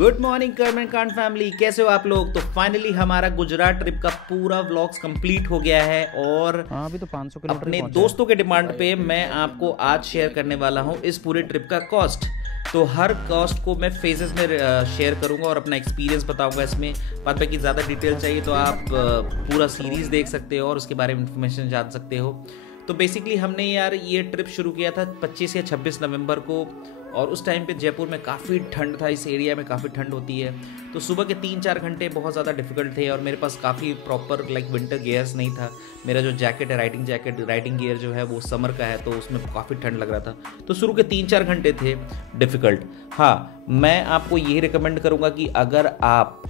Good morning कर्मकांड family, कैसे हो आप लोग। तो फाइनली हमारा गुजरात ट्रिप का पूरा व्लॉग्स कंप्लीट हो गया है और अभी तो 500 किलोमीटर अपने दोस्तों के डिमांड पे मैं आपको आज शेयर करने वाला हूँ इस पूरे ट्रिप का कॉस्ट। तो हर कॉस्ट को मैं फेजेस में शेयर करूंगा और अपना एक्सपीरियंस बताऊंगा इसमें। बाद बाकी ज़्यादा डिटेल चाहिए तो आप पूरा सीरीज़ देख सकते हो और उसके बारे में इंफॉर्मेशन जान सकते हो। तो बेसिकली हमने यार ये ट्रिप शुरू किया था 25 या 26 नवंबर को और उस टाइम पे जयपुर में काफ़ी ठंड था, इस एरिया में काफ़ी ठंड होती है। तो सुबह के 3-4 घंटे बहुत ज़्यादा डिफिकल्ट थे और मेरे पास काफ़ी प्रॉपर विंटर गियर्स नहीं था। मेरा जो जैकेट है, राइडिंग गियर जो है वो समर का है, तो उसमें काफ़ी ठंड लग रहा था। तो शुरू के 3-4 घंटे थे डिफ़िकल्ट। हाँ, मैं आपको यही रिकमेंड करूँगा कि अगर आप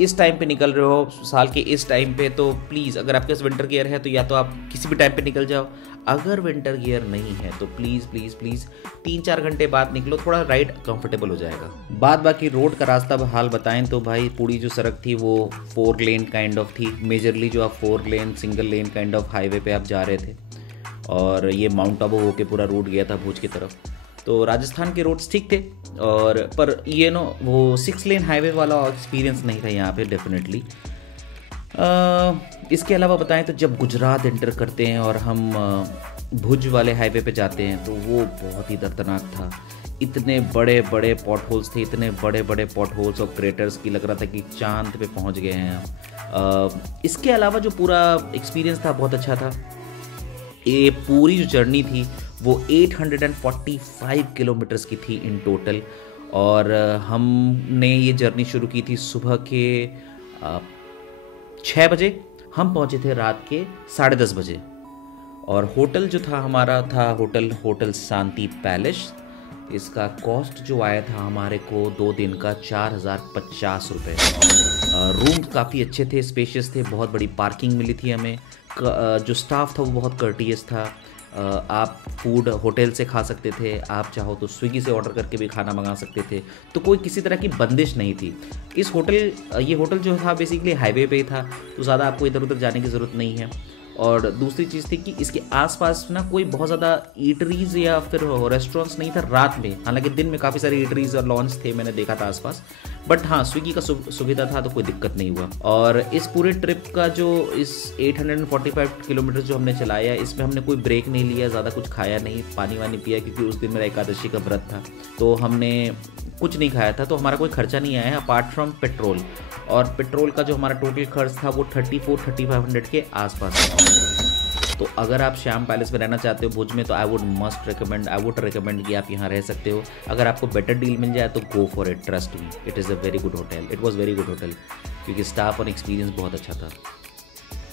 इस टाइम पे निकल रहे हो साल के इस टाइम पे, तो प्लीज़ अगर आपके पास विंटर गियर है तो या तो आप किसी भी टाइम पे निकल जाओ। अगर विंटर गियर नहीं है तो प्लीज़ 3-4 घंटे बाद निकलो, थोड़ा राइड कंफर्टेबल हो जाएगा। बाद बाकी रोड का रास्ता हाल बताएं तो भाई पूरी जो सड़क थी वो 4 लेन काइंड ऑफ थी। मेजरली जो आप 4 lane single lane kind of highway पे आप जा रहे थे और ये माउंट आबू होके पूरा रूट गया था भुज की तरफ। तो राजस्थान के रोड्स ठीक थे और पर ये वो 6 लेन हाईवे वाला एक्सपीरियंस नहीं था यहाँ पे डेफिनेटली। इसके अलावा बताएं तो जब गुजरात एंटर करते हैं और हम भुज वाले हाईवे पे जाते हैं तो वो बहुत ही दर्दनाक था। इतने बड़े बड़े पॉट होल्स थे, इतने बड़े बड़े पॉट होल्स और क्रेटर्स की लग रहा था कि चांद पे पहुँच गए हैं हम। इसके अलावा जो पूरा एक्सपीरियंस था बहुत अच्छा था। ये पूरी जो जर्नी थी वो 845 किलोमीटर्स की थी इन टोटल और हमने ये जर्नी शुरू की थी सुबह के 6 बजे। हम पहुंचे थे रात के 10:30 बजे और होटल जो था हमारा था होटल शांति पैलेस। इसका कॉस्ट जो आया था हमारे को 2 दिन का 4050 रुपये। रूम काफ़ी अच्छे थे, स्पेशियस थे, बहुत बड़ी पार्किंग मिली थी हमें। जो स्टाफ था वो बहुत कर्टियस था। आप फूड होटल से खा सकते थे, आप चाहो तो स्विगी से ऑर्डर करके भी खाना मंगा सकते थे, तो कोई किसी तरह की बंदिश नहीं थी। ये होटल जो था बेसिकली हाईवे पे ही था, तो ज़्यादा आपको इधर उधर जाने की ज़रूरत नहीं है। और दूसरी चीज़ थी कि इसके आसपास ना कोई बहुत ज़्यादा ईटरीज या फिर रेस्टोरेंट्स नहीं था रात में। हालांकि दिन में काफ़ी सारे ईटरीज और लॉन्च थे, मैंने देखा था आसपास, बट हाँ स्विगी का सुविधा था तो कोई दिक्कत नहीं हुआ। और इस पूरे ट्रिप का जो इस 845 किलोमीटर जो हमने चलाया, इसमें हमने कोई ब्रेक नहीं लिया, ज़्यादा कुछ खाया नहीं, पानी वानी पिया, क्योंकि उस दिन मेरा एकादशी का व्रत था, तो हमने कुछ नहीं खाया था। तो हमारा कोई खर्चा नहीं आया अपार्ट फ्रॉम पेट्रोल। और पेट्रोल का जो हमारा टोटल खर्च था वो 34-3500 के आसपास था। तो अगर आप श्याम पैलेस में रहना चाहते हो भुज में तो आई वुड रिकमेंड कि आप यहाँ रह सकते हो। अगर आपको बेटर डील मिल जाए तो go for it, trust me, it is a very good hotel, it was very good hotel, क्योंकि स्टाफ और एक्सपीरियंस बहुत अच्छा था।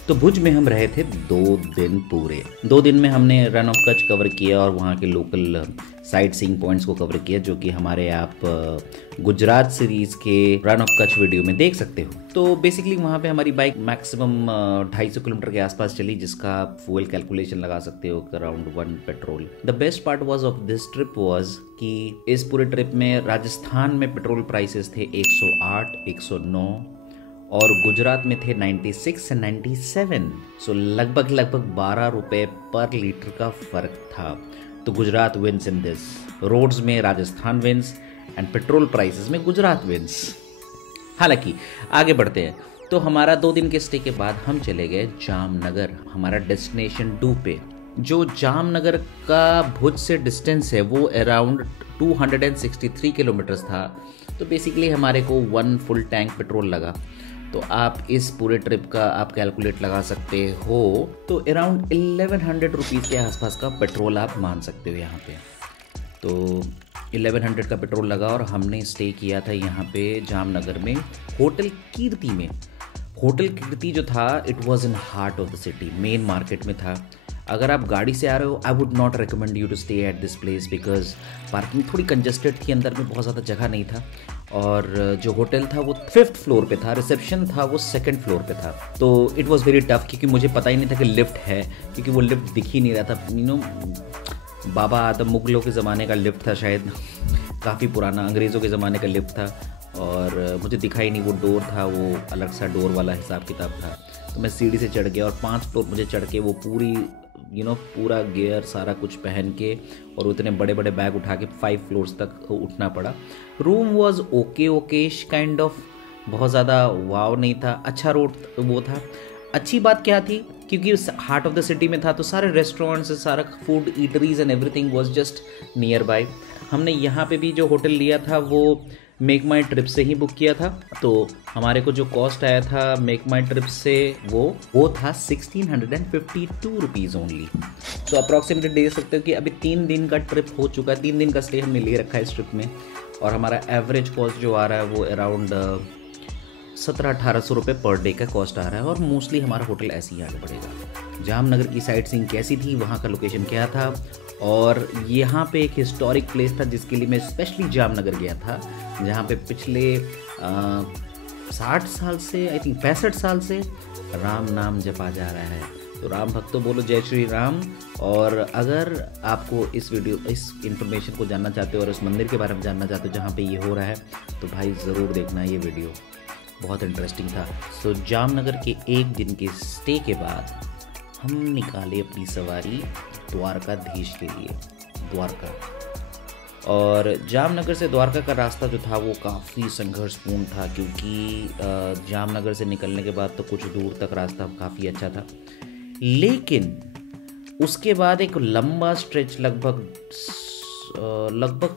तो भुज में हम रहे थे 2 दिन पूरे। 2 दिन में हमने रन ऑफ कच्छ कवर किया और वहाँ के लोकल साइट सीइंग पॉइंट्स को कवर किया, जो कि हमारे आप गुजरात सीरीज़ के रन ऑफ कच्छ वीडियो में देख सकते हो। तो बेसिकली वहाँ पे हमारी बाइक मैक्सिमम 250 किलोमीटर के आसपास चली, जिसका आप फ्यूल कैलकुलेशन लगा सकते हो around 1 petrol. The best part was of this trip was कि इस पूरे ट्रिप में राजस्थान में पेट्रोल प्राइसेस थे 108, 109 और गुजरात में थे 96 से 97। सो लगभग 12 रुपये पर लीटर का फ़र्क था। तो Gujarat wins in this. Roads में Rajasthan wins and petrol prices में गुजरात विंस। हालांकि आगे बढ़ते हैं। तो हमारा 2 दिन के स्टे के बाद हम चले गए जामनगर, हमारा डेस्टिनेशन 2 पे। जो जामनगर का भुज से डिस्टेंस है वो अराउंड 263 किलोमीटर्स था। तो बेसिकली हमारे को 1 फुल टैंक पेट्रोल लगा। तो आप इस पूरे ट्रिप का आप कैलकुलेट लगा सकते हो, तो अराउंड 1100 रुपीज़ के आसपास का पेट्रोल आप मान सकते हो यहाँ पे। तो 1100 का पेट्रोल लगा और हमने स्टे किया था यहाँ पे जामनगर में होटल कीर्ति में। होटल कीर्ति जो था it was in heart of the city, main market में था। अगर आप गाड़ी से आ रहे हो I would not recommend you to stay at this place, because parking थोड़ी कंजस्टेड थी, अंदर में बहुत ज़्यादा जगह नहीं था। और जो होटल था वो 5th फ्लोर पे था, रिसेप्शन था वो 2nd फ्लोर पे था। तो इट वॉज़ वेरी टफ, क्योंकि मुझे पता ही नहीं था कि लिफ्ट है, क्योंकि वो लिफ्ट दिख ही नहीं रहा था। बाबा आदम मुगलों के ज़माने का लिफ्ट था शायद, काफ़ी पुराना अंग्रेज़ों के ज़माने का लिफ्ट था और मुझे दिखा ही नहीं। वो डोर था, वो अलग सा डोर वाला हिसाब किताब था। तो मैं सीढ़ी से चढ़ गया और 5 फ्लोर मुझे चढ़ के वो पूरी पूरा गियर सारा कुछ पहन के और उतने बड़े बड़े बैग उठा के 5 फ्लोर्स तक उठना पड़ा। Room was okay Okesh kind of, बहुत ज़्यादा वाव नहीं था, अच्छा रोड वो था। अच्छी बात क्या थी, क्योंकि हार्ट ऑफ द सिटी में था तो सारे रेस्टोरेंट्स, सारा food eateries and everything was just near by. हमने यहाँ पे भी जो होटल लिया था वो मेक माई ट्रिप से ही बुक किया था, तो हमारे को जो कॉस्ट आया था मेक माई ट्रिप से वो था 1652 रुपीज़ ओनली। तो अप्रॉक्सीमेटली दे सकते हो कि अभी 3 दिन का ट्रिप हो चुका है, 3 दिन का स्टे हमने ले रखा है इस ट्रिप में, और हमारा एवरेज कॉस्ट जो आ रहा है वो अराउंड 1700-1800 रुपये पर डे का कॉस्ट आ रहा है। और मोस्टली हमारा होटल ऐसे ही आगे बढ़ेगा। जामनगर की साइट सीइंग कैसी थी, वहाँ का लोकेशन क्या था, और यहाँ पे एक हिस्टोरिक प्लेस था जिसके लिए मैं स्पेशली जामनगर गया था, जहाँ पे पिछले 60 साल से, आई थिंक 65 साल से राम नाम जपा जा रहा है। तो राम भक्तों बोलो जय श्री राम। और अगर आपको इस इन्फॉर्मेशन को जानना चाहते हो और इस मंदिर के बारे में जानना चाहते हो जहाँ पे ये हो रहा है, तो भाई ज़रूर देखना ये वीडियो, बहुत इंटरेस्टिंग था। सो जामनगर के एक दिन के स्टे के बाद हम निकाले अपनी सवारी द्वारकाधीश के लिए, द्वारका। और जामनगर से द्वारका का रास्ता जो था वो काफ़ी संघर्षपूर्ण था, क्योंकि जामनगर से निकलने के बाद तो कुछ दूर तक रास्ता काफ़ी अच्छा था, लेकिन उसके बाद एक लंबा स्ट्रेच लगभग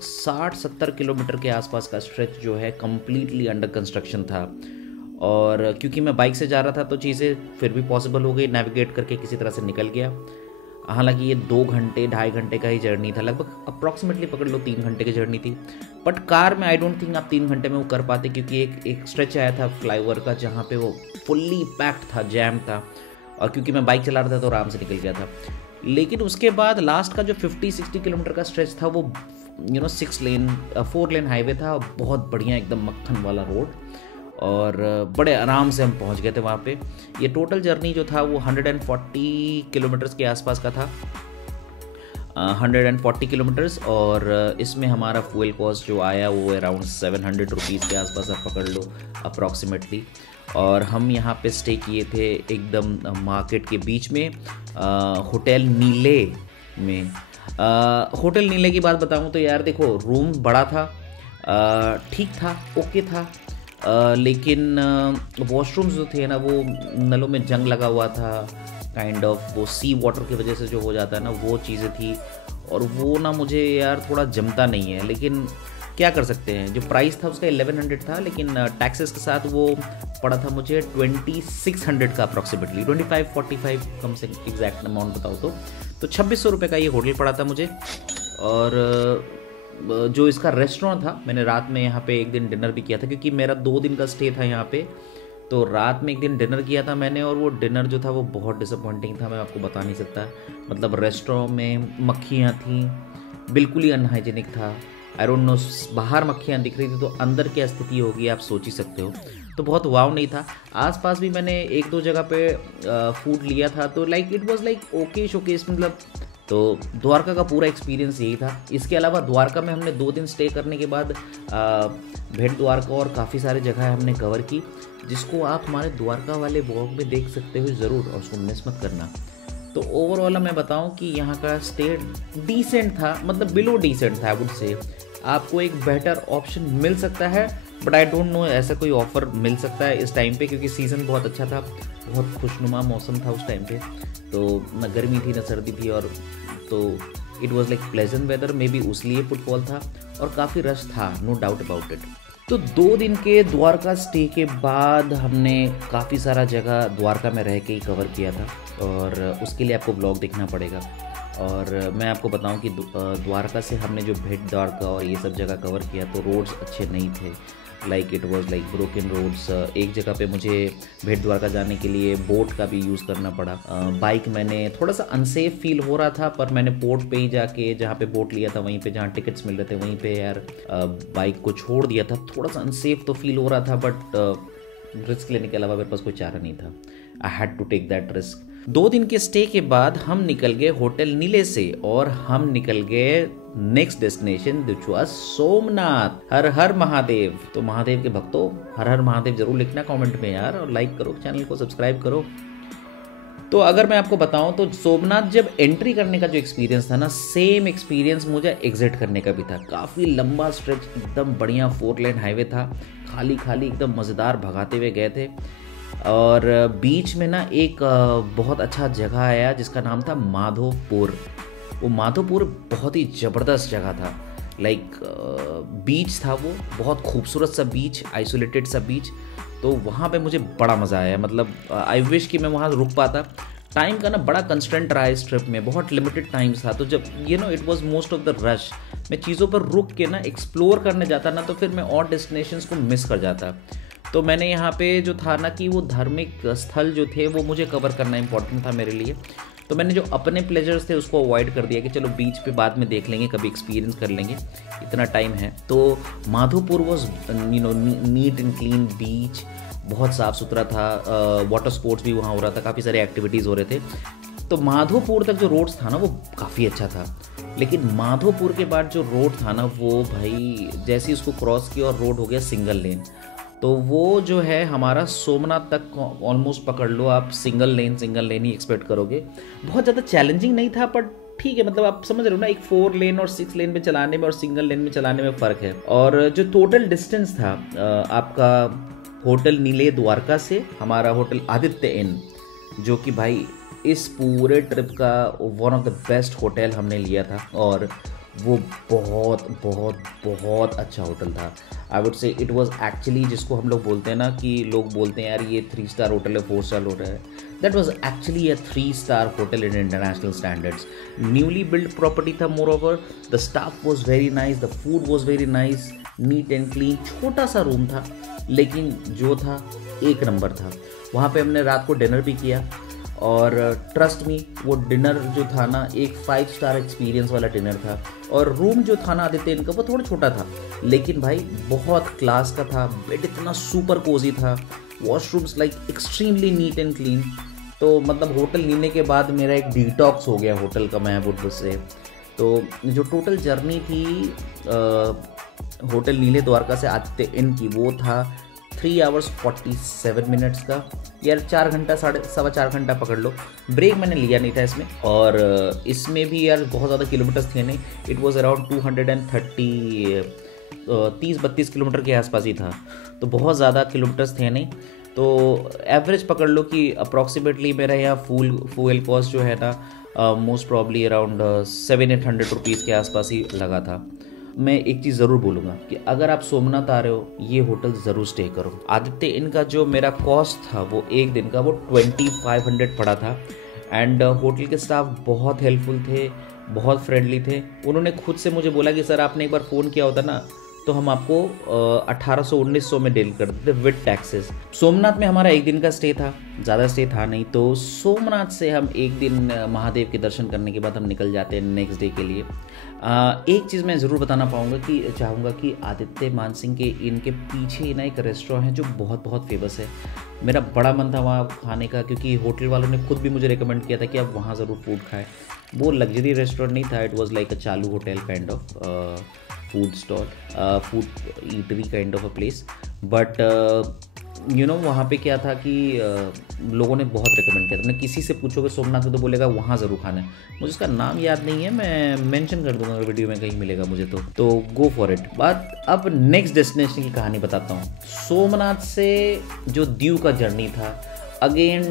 60-70 किलोमीटर के आसपास का स्ट्रेच जो है कंप्लीटली अंडर कंस्ट्रक्शन था। और क्योंकि मैं बाइक से जा रहा था तो चीज़ें फिर भी पॉसिबल हो गई, नेविगेट करके किसी तरह से निकल गया। हालांकि ये 2 घंटे 2.5 घंटे का ही जर्नी था, लगभग अप्रॉक्सीमेटली पकड़ लो 3 घंटे की जर्नी थी। बट कार में आई डोंट थिंक आप 3 घंटे में वो कर पाते, क्योंकि एक स्ट्रेच आया था फ्लाईओवर का जहाँ पे वो फुल्ली पैक्ड था, जैम था, और क्योंकि मैं बाइक चला रहा था तो आराम से निकल गया था। लेकिन उसके बाद लास्ट का जो 50-60 किलोमीटर का स्ट्रेच था वो 4 लेन हाईवे था, बहुत बढ़िया एकदम मक्खन वाला रोड, और बड़े आराम से हम पहुंच गए थे वहाँ पे। ये टोटल जर्नी जो था वो 140 किलोमीटर्स के आसपास का था, 140 किलोमीटर्स। और इसमें हमारा फ्यूल कॉस्ट जो आया वो अराउंड 700 रुपीज़ के आसपास आप पकड़ लो अप्रॉक्सीमेटली। और हम यहाँ पे स्टे किए थे एकदम मार्केट के बीच में, होटल नीले में। होटल नीले की बात बताऊँ तो यार देखो, रूम बड़ा था, ठीक था, ओके था, लेकिन वॉशरूम्स जो थे ना वो नलों में जंग लगा हुआ था, काइंड ऑफ वो सी वाटर की वजह से जो हो जाता है ना वो चीज़ें थी, और वो ना मुझे यार थोड़ा जमता नहीं है। लेकिन क्या कर सकते हैं, जो प्राइस था उसका 1100 था, लेकिन टैक्सेस के साथ वो पड़ा था मुझे 2600 का अप्रॉक्सीमेटली, 25-45 कम से एग्जैक्ट अमाउंट बताओ तो 2600 रुपये का ये होटल पड़ा था मुझे। और जो इसका रेस्टोरेंट था, मैंने रात में यहाँ पे एक दिन डिनर भी किया था, क्योंकि मेरा 2 दिन का स्टे था यहाँ पे, तो रात में एक दिन डिनर किया था मैंने, और वो डिनर जो था वो बहुत डिसअपॉइंटिंग था, मैं आपको बता नहीं सकता। मतलब रेस्टोरेंट में मक्खियाँ थी, बिल्कुल ही अनहाइजीनिक था, आई डोंट नो, बाहर मक्खियाँ दिख रही थी तो अंदर क्या स्थिति होगी आप सोच ही सकते हो। तो बहुत वाव नहीं था। आसपास भी मैंने 1-2 जगह पे फूड लिया था, तो like it was like okay showcase, मतलब। तो द्वारका का पूरा एक्सपीरियंस यही था। इसके अलावा द्वारका में हमने 2 दिन स्टे करने के बाद भेट द्वारका और काफ़ी सारी जगह हमने कवर की, जिसको आप हमारे द्वारका वाले ब्लॉग में देख सकते हो ज़रूर, और उसको मिस मत करना। तो ओवरऑल मैं बताऊं कि यहाँ का स्टे डिसेंट था, मतलब बिलो डिसेंट था आई वुड से। आपको एक बेटर ऑप्शन मिल सकता है, बट आई डोंट नो ऐसा कोई ऑफ़र मिल सकता है इस टाइम पे, क्योंकि सीज़न बहुत अच्छा था, बहुत खुशनुमा मौसम था उस टाइम पे, तो न गर्मी थी न सर्दी थी, और तो it was like pleasant weather, maybe उसलिए फुटफॉल था, और काफ़ी रश था, नो डाउट अबाउट इट। तो 2 दिन के द्वारका स्टे के बाद हमने काफ़ी सारा जगह द्वारका में रह के ही कवर किया था, और उसके लिए आपको ब्लॉग देखना पड़ेगा। और मैं आपको बताऊं कि द्वारका से हमने जो भेट द्वारका और ये सब जगह कवर किया, तो रोड्स अच्छे नहीं थे, like it was like broken roads. एक जगह पे मुझे भेट द्वारका जाने के लिए बोट का भी यूज़ करना पड़ा। बाइक मैंने थोड़ा सा अनसेफ फील हो रहा था, पर मैंने पोर्ट पे ही जाके जहाँ पे बोट लिया था वहीं पे जहाँ टिकट्स मिल रहे थे वहीं पे यार बाइक को छोड़ दिया था। थोड़ा सा अनसेफ तो फील हो रहा था, बट रिस्क लेने के अलावा मेरे पास कोई चारा नहीं था। I had to take that risk. 2 दिन के स्टे के बाद हम निकल गए होटल नीले से, और हम निकल गए next destination which was Somnath. Har Har Mahadev. तो महादेव के भक्तों, हर हर महादेव जरूर लिखना कमेंट में यार, और लाइक करो, चैनल को सब्सक्राइब करो। तो अगर मैं आपको बताऊं तो सोमनाथ जब एंट्री करने का जो एक्सपीरियंस था ना, सेम एक्सपीरियंस मुझे एग्जिट करने का भी था। काफ़ी लंबा स्ट्रेच, एकदम बढ़िया 4 लेन हाईवे था, खाली खाली एकदम मज़ेदार भगाते हुए गए थे। और बीच में ना एक बहुत अच्छा जगह आया जिसका नाम था माधोपुर। वो माधोपुर बहुत ही ज़बरदस्त जगह था। लाइक बीच था, वो बहुत खूबसूरत सा बीच, आइसोलेटेड सा बीच। तो वहाँ पे मुझे बड़ा मज़ा आया। मतलब आई विश कि मैं वहाँ रुक पाता। टाइम का ना बड़ा कंस्टेंट रहा इस ट्रिप में, बहुत लिमिटेड टाइम्स था। तो जब it was most of the rush, मैं चीज़ों पर रुक के ना एक्सप्लोर करने जाता ना, तो फिर मैं और डेस्टिनेशंस को मिस कर जाता। तो मैंने यहाँ पे जो था ना कि वो धार्मिक स्थल जो थे वो मुझे कवर करना इंपॉर्टेंट था मेरे लिए। तो मैंने जो अपने प्लेजर्स थे उसको अवॉइड कर दिया कि चलो बीच पे बाद में देख लेंगे, कभी एक्सपीरियंस कर लेंगे, इतना टाइम है। तो Madhopur was NEET and clean बीच, बहुत साफ़ सुथरा था। वाटर स्पोर्ट्स भी वहाँ हो रहा था, काफ़ी सारे एक्टिविटीज़ हो रहे थे। तो माधोपुर तक जो रोड्स था ना वो काफ़ी अच्छा था। लेकिन माधोपुर के बाद जो रोड था ना वो भाई, जैसे ही उसको क्रॉस किया और रोड हो गया सिंगल लेन। तो वो जो है हमारा सोमनाथ तक ऑलमोस्ट पकड़ लो आप, सिंगल लेन ही एक्सपेक्ट करोगे। बहुत ज़्यादा चैलेंजिंग नहीं था, पर ठीक है, मतलब आप समझ रहे हो ना, एक 4 लेन और 6 लेन में चलाने में और सिंगल लेन में चलाने में फ़र्क है। और जो टोटल डिस्टेंस था आपका होटल नीले द्वारका से हमारा होटल आदित्य इन, जो कि भाई इस पूरे ट्रिप का one of the best hotel हमने लिया था। और वो बहुत बहुत बहुत अच्छा होटल था। I would say it was actually, जिसको हम लोग बोलते हैं ना कि लोग बोलते हैं यार ये 3 स्टार होटल है, 4 स्टार होटल है, that was actually a 3 star hotel in international standards. Newly build property था, moreover the staff was very nice, the food was very nice, neat and clean. छोटा सा room था लेकिन जो था एक नंबर था। वहाँ पे हमने रात को डिनर भी किया और ट्रस्ट मी वो डिनर जो था ना एक 5 स्टार एक्सपीरियंस वाला डिनर था। और रूम जो था ना आदित्य इनका वो थोड़ा छोटा था लेकिन भाई बहुत क्लास का था। बेड इतना सुपर कोजी था, washrooms like extremely NEET and clean. तो मतलब होटल लेने के बाद मेरा एक डिटॉक्स हो गया होटल का, मैं वुड से। तो जो टोटल जर्नी थी होटल नीले द्वारका से आदित्य इन की, वो था 3 आवर्स 47 मिनट्स का। यार 4 घंटा, 4.25 घंटा पकड़ लो। ब्रेक मैंने लिया नहीं था इसमें। और इसमें भी यार बहुत ज़्यादा किलोमीटर्स थे नहीं, इट वॉज अराउंड 30-32 किलोमीटर के आसपास ही था। तो बहुत ज़्यादा किलोमीटर्स थे नहीं। तो एवरेज पकड़ लो कि अप्रॉक्सीमेटली मेरा यहाँ फ्यूल कॉस्ट जो है ना मोस्ट प्रॉब्ली अराउंड 700-800 रुपीज़ के आसपास ही लगा था। मैं एक चीज़ ज़रूर बोलूँगा कि अगर आप सोमनाथ आ रहे हो ये होटल ज़रूर स्टे करो। आदित्य इनका जो मेरा कॉस्ट था वो एक दिन का वो 2500 पड़ा था। एंड होटल के स्टाफ बहुत हेल्पफुल थे, बहुत फ्रेंडली थे। उन्होंने खुद से मुझे बोला कि सर आपने एक बार फ़ोन किया होता ना तो हम आपको 1800-1900 में डील कर देते विद टैक्सेस। सोमनाथ में हमारा एक दिन का स्टे था, ज़्यादा स्टे था नहीं। तो सोमनाथ से हम एक दिन महादेव के दर्शन करने के बाद हम निकल जाते हैं नेक्स्ट डे के लिए। एक चीज़ मैं ज़रूर बताना चाहूँगा कि आदित्य मानसिंह के इनके पीछे ही ना एक रेस्टोरेंट है जो बहुत बहुत फेमस है। मेरा बड़ा मन था वहाँ खाने का, क्योंकि होटल वालों ने खुद भी मुझे रिकमेंड किया था कि आप वहाँ ज़रूर फूड खाएं। वो लग्जरी रेस्टोरेंट नहीं था, इट वाज लाइक अ चालू hotel kind of food stall, food eatery kind of a place. But वहाँ पे क्या था कि लोगों ने बहुत रिकमेंड किया था। मैंने किसी से पूछोगे सोमनाथ में तो बोलेगा वहाँ ज़रूर खाना है। मुझे उसका नाम याद नहीं है, मैं मेंशन कर दूंगा वीडियो में कहीं मिलेगा मुझे तो गो फॉर इट। बात अब नेक्स्ट डेस्टिनेशन की कहानी बताता हूँ। सोमनाथ से जो दीव का जर्नी था, again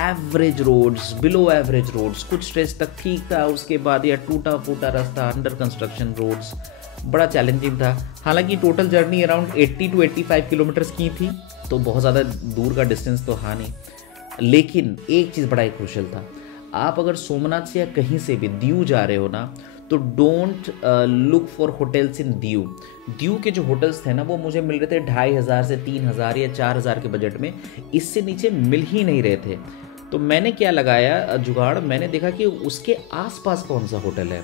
average roads, below average roads, कुछ स्ट्रेच तक ठीक था, उसके बाद या टूटा फूटा रास्ता, अंडर कंस्ट्रक्शन रोड्स, बड़ा चैलेंजिंग था। हालांकि टोटल जर्नी अराउंड 80-85 किलोमीटर्स की थी, तो बहुत ज़्यादा दूर का डिस्टेंस तो था नहीं। लेकिन एक चीज़ बड़ा ही क्रूशियल था, आप अगर सोमनाथ से या कहीं से भी दीव जा रहे हो ना तो डोंट लुक फॉर होटल्स इन दीव। दीव के जो होटल्स थे ना वो मुझे मिल रहे थे 2500 से 3000 या 4000 के बजट में, इससे नीचे मिल ही नहीं रहे थे। तो मैंने क्या लगाया जुगाड़, मैंने देखा कि उसके आसपास कौन सा होटल है,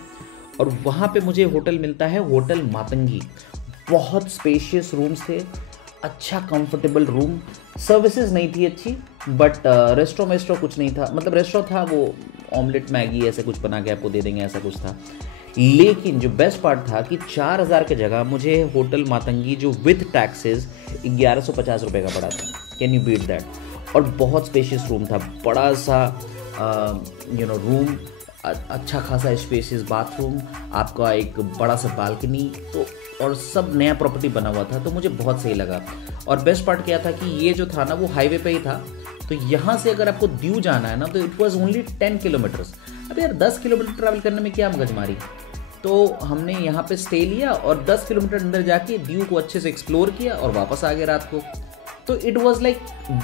और वहाँ पे मुझे होटल मिलता है होटल मातंगी। बहुत स्पेशियस रूम्स थे, अच्छा कंफर्टेबल रूम, सर्विसेज नहीं थी अच्छी, बट रेस्टोरेंट कुछ नहीं था। मतलब रेस्टोरेंट था, वो ऑमलेट मैगी ऐसे कुछ बना के आपको दे देंगे, ऐसा कुछ था। लेकिन जो बेस्ट पार्ट था कि 4000 की जगह मुझे होटल मातंगी जो विथ टैक्सेस 1150 रुपये का पड़ा था। Can you beat that? और बहुत स्पेशियस रूम था, बड़ा सा रूम, अच्छा खासा स्पेसियस बाथरूम, आपका एक बड़ा सा बालकनी, तो और सब नया प्रॉपर्टी बना हुआ था, तो मुझे बहुत सही लगा। और बेस्ट पार्ट क्या था कि ये जो था ना वो हाईवे पे ही था, तो यहाँ से अगर आपको दीव जाना है ना तो इट वाज ओनली 10 किलोमीटर्स। अब यार 10 किलोमीटर ट्रैवल करने में क्या मगजमारी, तो हमने यहाँ पे स्टे लिया और 10 किलोमीटर अंदर जाके दीव को अच्छे से एक्सप्लोर किया और वापस आ गए रात को। तो it was like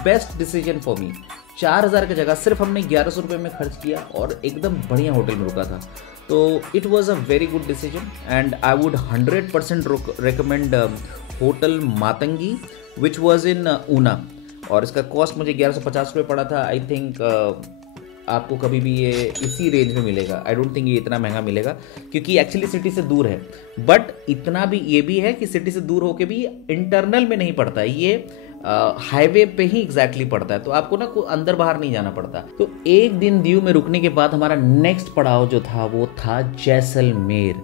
best decision for me. 4000 की जगह सिर्फ हमने 1100 रुपये में खर्च किया और एकदम बढ़िया होटल में रुका था। तो it was a very good decision and I would 100% recommend hotel Matangi which was in Una. और इसका कॉस्ट मुझे 1150 रुपये पड़ा था। आई थिंक आपको कभी भी ये इसी रेंज में मिलेगा। आई डोंट थिंक ये इतना महंगा मिलेगा क्योंकि एक्चुअली सिटी से दूर है, बट इतना भी ये भी है कि सिटी से दूर होके भी इंटरनल में नहीं पड़ता है, ये हाईवे पे ही एग्जैक्टली पड़ता है, तो आपको ना अंदर बाहर नहीं जाना पड़ता। तो एक दिन दीव में रुकने के बाद हमारा नेक्स्ट पड़ाव जो था वो था जैसलमेर।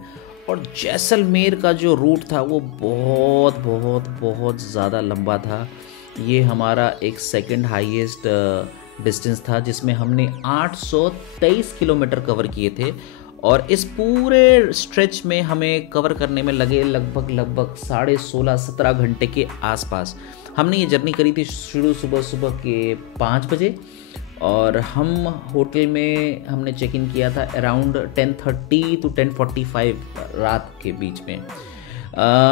और जैसलमेर का जो रूट था वो बहुत बहुत बहुत ज़्यादा लंबा था। ये हमारा एक सेकंड हाईएस्ट डिस्टेंस था जिसमें हमने 823 किलोमीटर कवर किए थे। और इस पूरे स्ट्रेच में हमें कवर करने में लगे लगभग 16.5-17 घंटे के आसपास। हमने ये जर्नी करी थी शुरू सुबह के 5 बजे और हम होटल में हमने चेक इन किया था अराउंड 10:30 to 10:45 रात के बीच में।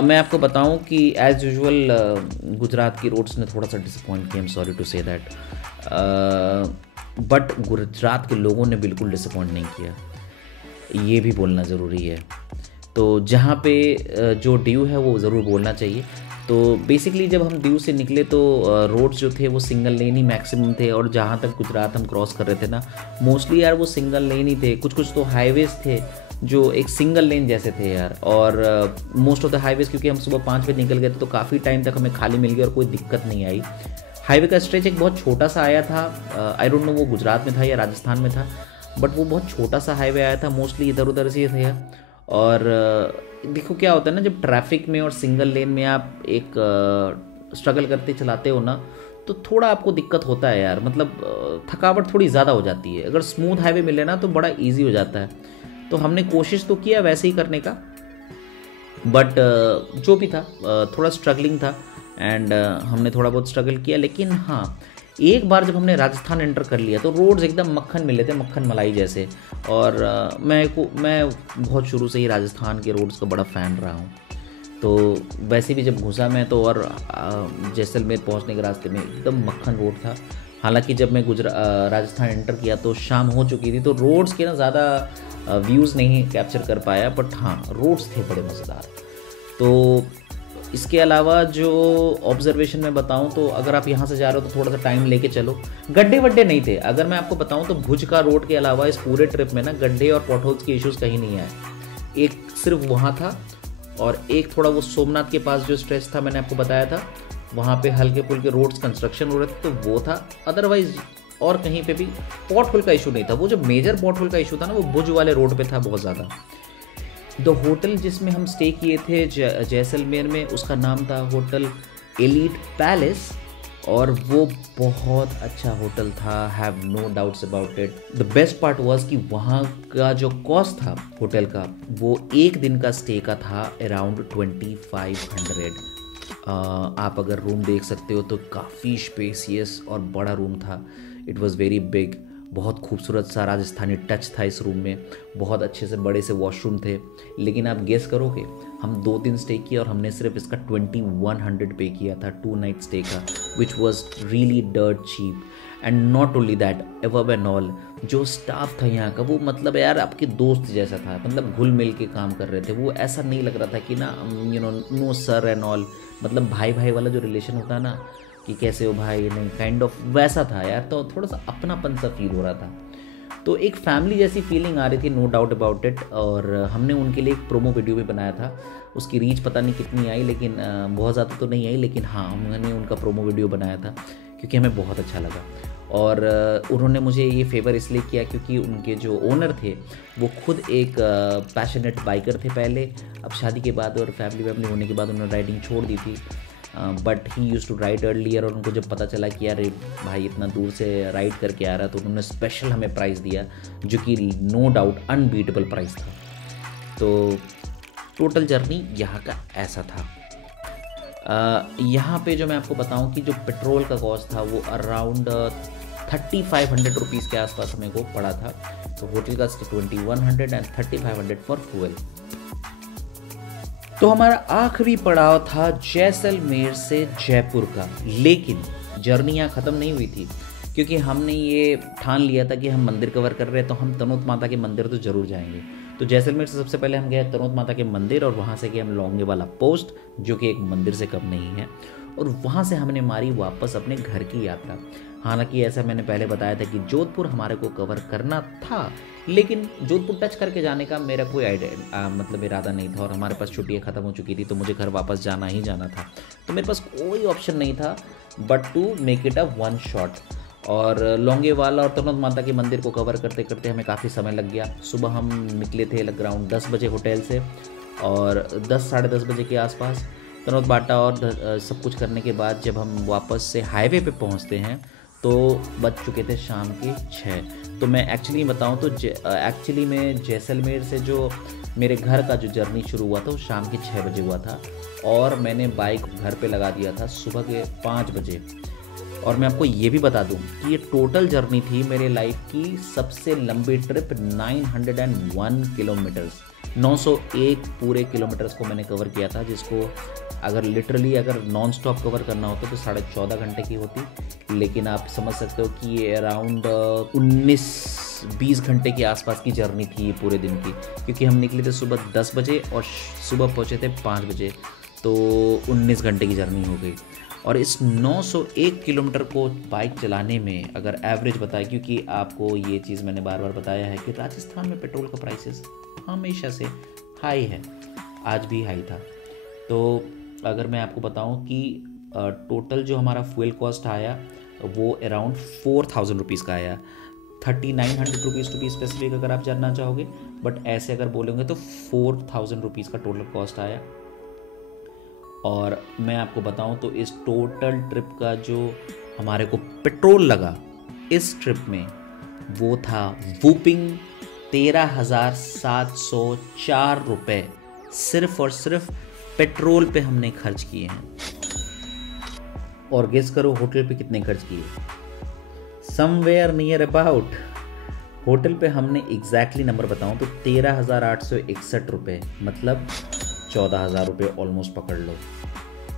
मैं आपको बताऊं कि एज़ यूजुअल गुजरात की रोड्स ने थोड़ा सा डिसअपॉइंट किया, I am sorry to say that, but Gujarat के लोगों ने बिल्कुल डिसअपॉइंट नहीं किया, ये भी बोलना ज़रूरी है। तो जहाँ पे जो ड्यू है वो ज़रूर बोलना चाहिए। तो बेसिकली जब हम दीव से निकले तो रोड्स जो थे वो सिंगल लेन ही मैक्सिमम थे, और जहाँ तक गुजरात हम क्रॉस कर रहे थे ना मोस्टली यार वो सिंगल लेन ही थे। कुछ तो हाईवेज़ थे जो एक सिंगल लेन जैसे थे यार। और मोस्ट ऑफ द हाईवेज़ क्योंकि हम सुबह 5 बजे निकल गए थे तो काफ़ी टाइम तक हमें खाली मिल गया और कोई दिक्कत नहीं आई। हाईवे का स्ट्रेच एक बहुत छोटा सा आया था, आई डोंट नो वो गुजरात में था या राजस्थान में था, बट वो बहुत छोटा सा हाईवे आया था, मोस्टली इधर उधर से थे। और देखो क्या होता है ना, जब ट्रैफिक में और सिंगल लेन में आप एक स्ट्रगल करते चलाते हो ना तो थोड़ा आपको दिक्कत होता है यार, मतलब थकावट थोड़ी ज़्यादा हो जाती है। अगर स्मूथ हाईवे मिले ना तो बड़ा इजी हो जाता है। तो हमने कोशिश तो किया वैसे ही करने का, बट जो भी था थोड़ा स्ट्रगलिंग था एंड हमने थोड़ा बहुत स्ट्रगल किया। लेकिन हाँ, एक बार जब हमने राजस्थान एंटर कर लिया तो रोड्स एकदम मक्खन मिले थे, मक्खन मलाई जैसे। और मैं बहुत शुरू से ही राजस्थान के रोड्स का बड़ा फ़ैन रहा हूँ। तो वैसे भी जब घुसा मैं तो और जैसलमेर पहुँचने के रास्ते में एकदम मक्खन रोड था। हालांकि जब मैं राजस्थान एंटर किया तो शाम हो चुकी थी, तो रोड्स के ना ज़्यादा व्यूज़ नहीं कैप्चर कर पाया, बट हाँ रोड्स थे बड़े मज़ेदार। तो इसके अलावा जो ऑब्जर्वेशन में बताऊं तो अगर आप यहाँ से जा रहे हो तो थोड़ा सा टाइम लेके चलो। गड्ढे वड्ढे नहीं थे, अगर मैं आपको बताऊं तो भुज का रोड के अलावा इस पूरे ट्रिप में ना गड्ढे और पॉटहोल्स के इश्यूज़ कहीं नहीं आए। एक सिर्फ वहाँ था और एक थोड़ा वो सोमनाथ के पास जो स्ट्रेच था मैंने आपको बताया था, वहाँ पे हल्के फुल्के रोड्स कंस्ट्रक्शन हो रहे थे तो वो था। अदरवाइज और कहीं पे भी पॉट होल का इशू नहीं था। वो जो मेजर पॉट होल का इशू था ना वो भुज वाले रोड पे था बहुत ज़्यादा। द होटल जिसमें हम स्टे किए थे जैसलमेर में उसका नाम था होटल एलीट पैलेस, और वो बहुत अच्छा होटल था, have no doubts about it. The best part was कि वहाँ का जो कॉस्ट था होटल का वो एक दिन का स्टे का था अराउंड 2500। आप अगर रूम देख सकते हो तो काफ़ी स्पेसियस और बड़ा रूम था। इट वॉज़ वेरी बिग, बहुत खूबसूरत सा राजस्थानी टच था इस रूम में, बहुत अच्छे से बड़े से वॉशरूम थे। लेकिन आप गेस करोगे, हम 2 दिन स्टे किया और हमने सिर्फ इसका 2100 पे किया था 2 नाइट स्टे का, which was really dirt cheap. And not only that, ever and all जो स्टाफ था यहाँ का वो मतलब यार आपके दोस्त जैसा था, मतलब घुल मिल के काम कर रहे थे। वो ऐसा नहीं लग रहा था कि ना नो सर एंड ऑल, मतलब भाई भाई वाला जो रिलेशन होता है ना कि कैसे हो भाई, नहीं काइंड ऑफ वैसा था यार। तो थोड़ा सा अपनापन सा फील हो रहा था, तो एक फैमिली जैसी फीलिंग आ रही थी, नो डाउट अबाउट इट। और हमने उनके लिए एक प्रोमो वीडियो भी बनाया था, उसकी रीच पता नहीं कितनी आई, लेकिन बहुत ज़्यादा तो नहीं आई, लेकिन हाँ हमने उनका प्रोमो वीडियो बनाया था क्योंकि हमें बहुत अच्छा लगा। और उन्होंने मुझे ये फेवर इसलिए किया क्योंकि उनके जो ओनर थे वो खुद एक पैशनेट बाइकर थे पहले, अब शादी के बाद और फैमिली होने के बाद उन्होंने राइडिंग छोड़ दी थी। But he used to ride earlier, और उनको जब पता चला कि यार भाई इतना दूर से राइड करके आ रहा है, तो उन्होंने स्पेशल हमें प्राइस दिया, जो कि नो डाउट अनबीटेबल प्राइस था। तो टोटल जर्नी यहाँ का ऐसा था। यहाँ पे जो मैं आपको बताऊँ कि जो पेट्रोल का कॉस्ट था वो अराउंड 3500 रुपीज़ के आसपास हमें को पड़ा था। तो होटल का 2100 एंड 3500 फॉर फ्यूल। तो हमारा आखिरी पड़ाव था जैसलमेर से जयपुर का, लेकिन जर्नी यहाँ ख़त्म नहीं हुई थी, क्योंकि हमने ये ठान लिया था कि हम मंदिर कवर कर रहे हैं तो हम तनोत माता के मंदिर तो ज़रूर जाएंगे। तो जैसलमेर से सबसे पहले हम गए तनोत माता के मंदिर, और वहाँ से गए हम लौंगे वाला पोस्ट, जो कि एक मंदिर से कम नहीं है, और वहाँ से हमने मारी वापस अपने घर की यात्रा। हालांकि ऐसा मैंने पहले बताया था कि जोधपुर हमारे को कवर करना था, लेकिन जोधपुर टच करके जाने का मेरा कोई मतलब इरादा नहीं था, और हमारे पास छुट्टियाँ ख़त्म हो चुकी थी, तो मुझे घर वापस जाना ही जाना था। तो मेरे पास कोई ऑप्शन नहीं था but to make it a one shot. और लौंगेवाला और तनोत माता के मंदिर को कवर करते करते हमें काफ़ी समय लग गया। सुबह हम निकले थे अराउंड 10 बजे होटल से, और 10 साढ़े 10 बजे के आसपास तनोत बाटा और सब कुछ करने के बाद जब हम वापस से हाईवे पे पहुंचते हैं तो बज चुके थे शाम के 6। तो मैं एक्चुअली बताऊं तो एक्चुअली में जैसलमेर से जो मेरे घर का जो जर्नी शुरू हुआ था वो शाम के 6 बजे हुआ था, और मैंने बाइक घर पे लगा दिया था सुबह के 5 बजे। और मैं आपको ये भी बता दूं कि ये टोटल जर्नी थी मेरे लाइफ की सबसे लंबी ट्रिप, 901 किलोमीटर्स, 901 पूरे किलोमीटर्स को मैंने कवर किया था, जिसको अगर लिटरली अगर नॉन स्टॉप कवर करना होता तो 14.5 घंटे की होती, लेकिन आप समझ सकते हो कि ये अराउंड 19-20 घंटे के आसपास की जर्नी थी पूरे दिन की, क्योंकि हम निकले थे सुबह 10 बजे और सुबह पहुँचे थे 5 बजे, तो 19 घंटे की जर्नी हो गई। और इस 901 किलोमीटर को बाइक चलाने में अगर एवरेज बताए, क्योंकि आपको ये चीज़ मैंने बार बार बताया है कि राजस्थान में पेट्रोल का प्राइसेस हमेशा से हाई है, आज भी हाई था। तो अगर मैं आपको बताऊं कि टोटल जो हमारा फ्यूल कॉस्ट आया वो अराउंड 4000 रुपीज़ का आया, 3900 रुपीज़ टू बी स्पेसिफिक अगर आप जानना चाहोगे, बट ऐसे अगर बोलेंगे तो 4000 रुपीज़ का टोटल कॉस्ट आया। और मैं आपको बताऊं तो इस टोटल ट्रिप का जो हमारे को पेट्रोल लगा इस ट्रिप में वो था वूपिंग 13,704 रुपये, सिर्फ और सिर्फ पेट्रोल पे हमने खर्च किए हैं। और गेस करो होटल पे कितने खर्च किए? समवेयर नियर अबाउट, होटल पे हमने एग्जैक्टली नंबर बताऊं तो 13,861 रुपये, मतलब 14,000 रुपये ऑलमोस्ट पकड़ लो।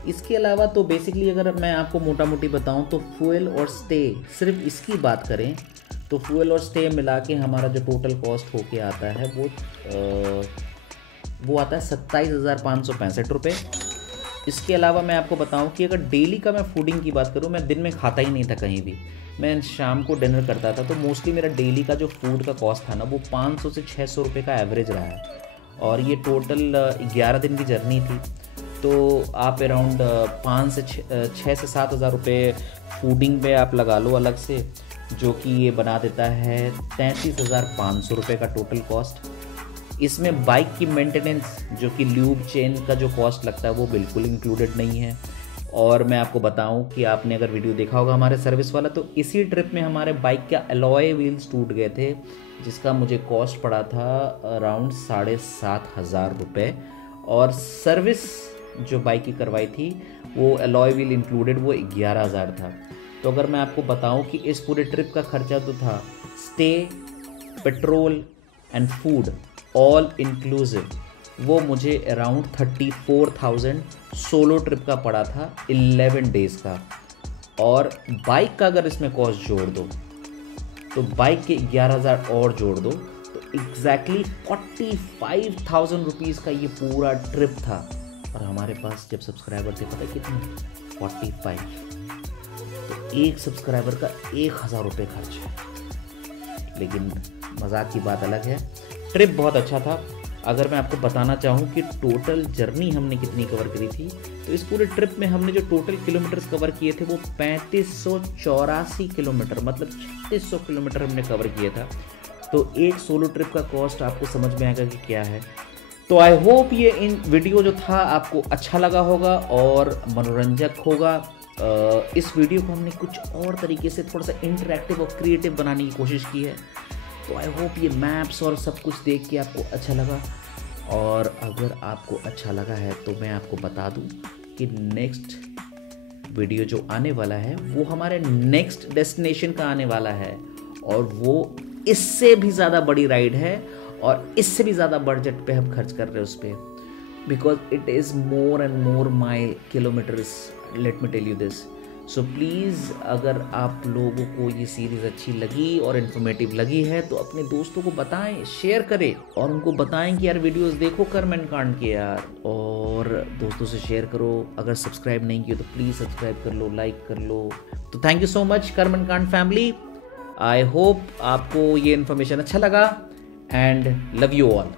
इसके अलावा तो बेसिकली अगर मैं आपको मोटा मोटी बताऊं तो फ्यूल और स्टे, सिर्फ इसकी बात करें तो फ्यूल और स्टे मिला के हमारा जो टोटल कॉस्ट होके आता है वो आता है 27,565 रुपये। इसके अलावा मैं आपको बताऊं कि अगर डेली का मैं फूडिंग की बात करूं, मैं दिन में खाता ही नहीं था कहीं भी, मैं शाम को डिनर करता था, तो मोस्टली मेरा डेली का जो फूड का कॉस्ट था ना वो 500 से 600 रुपये का एवरेज रहा है। और ये टोटल 11 दिन की जर्नी थी, तो आप अराउंड 6 से 7 हज़ार रुपये फूडिंग पे आप लगा लो अलग से, जो कि ये बना देता है 33,500 रुपये का टोटल कॉस्ट। इसमें बाइक की मेंटेनेंस जो कि ल्यूब चेन का जो कॉस्ट लगता है वो बिल्कुल इंक्लूडेड नहीं है। और मैं आपको बताऊं कि आपने अगर वीडियो देखा होगा हमारे सर्विस वाला, तो इसी ट्रिप में हमारे बाइक के अलॉय व्हील्स टूट गए थे, जिसका मुझे कॉस्ट पड़ा था अराउंड 7,500 रुपये। और सर्विस जो बाइक की करवाई थी वो अलॉय व्हील इंक्लूडेड, वो 11,000 था। तो अगर मैं आपको बताऊं कि इस पूरे ट्रिप का खर्चा तो था stay, petrol and food all inclusive, वो मुझे अराउंड 34,000 सोलो ट्रिप का पड़ा था 11 डेज़ का। और बाइक का अगर इसमें कॉस्ट जोड़ दो तो बाइक के 11,000 और जोड़ दो तो एग्जैक्टली 45,000 रुपीज़ का ये पूरा ट्रिप था। और हमारे पास जब सब्सक्राइबर थे पता कितने? 45। तो एक सब्सक्राइबर का 1,000 रुपये खर्च है। लेकिन मजाक की बात अलग है, ट्रिप बहुत अच्छा था। अगर मैं आपको बताना चाहूँ कि टोटल जर्नी हमने कितनी कवर करी थी, तो इस पूरे ट्रिप में हमने जो टोटल किलोमीटर्स कवर किए थे वो 3584 किलोमीटर, मतलब 3600 किलोमीटर हमने कवर किया था। तो एक सोलो ट्रिप का कॉस्ट आपको समझ में आएगा कि क्या है। तो आई होप ये इन वीडियो जो था आपको अच्छा लगा होगा और मनोरंजक होगा। इस वीडियो को हमने कुछ और तरीके से थोड़ा सा इंटरेक्टिव और क्रिएटिव बनाने की कोशिश की है। तो आई होप ये मैप्स और सब कुछ देख के आपको अच्छा लगा। और अगर आपको अच्छा लगा है तो मैं आपको बता दूं कि नेक्स्ट वीडियो जो आने वाला है वो हमारे नेक्स्ट डेस्टिनेशन का आने वाला है, और वो इससे भी ज़्यादा बड़ी राइड है और इससे भी ज़्यादा बजट पे हम खर्च कर रहे हैं उस पर, because it is more and more my kilometres, let me tell you this. So please अगर आप लोगों को ये सीरीज़ अच्छी लगी और इन्फॉर्मेटिव लगी है तो अपने दोस्तों को बताएं, शेयर करें और उनको बताएं कि यार वीडियोस देखो कर्म एंड कांड के यार, और दोस्तों से शेयर करो। अगर सब्सक्राइब नहीं किया तो प्लीज़ सब्सक्राइब कर लो, लाइक कर लो। तो थैंक यू सो मच कर्म एंड कांड फैमिली। आई होप आपको ये इन्फॉर्मेशन अच्छा लगा एंड लव यू ऑल।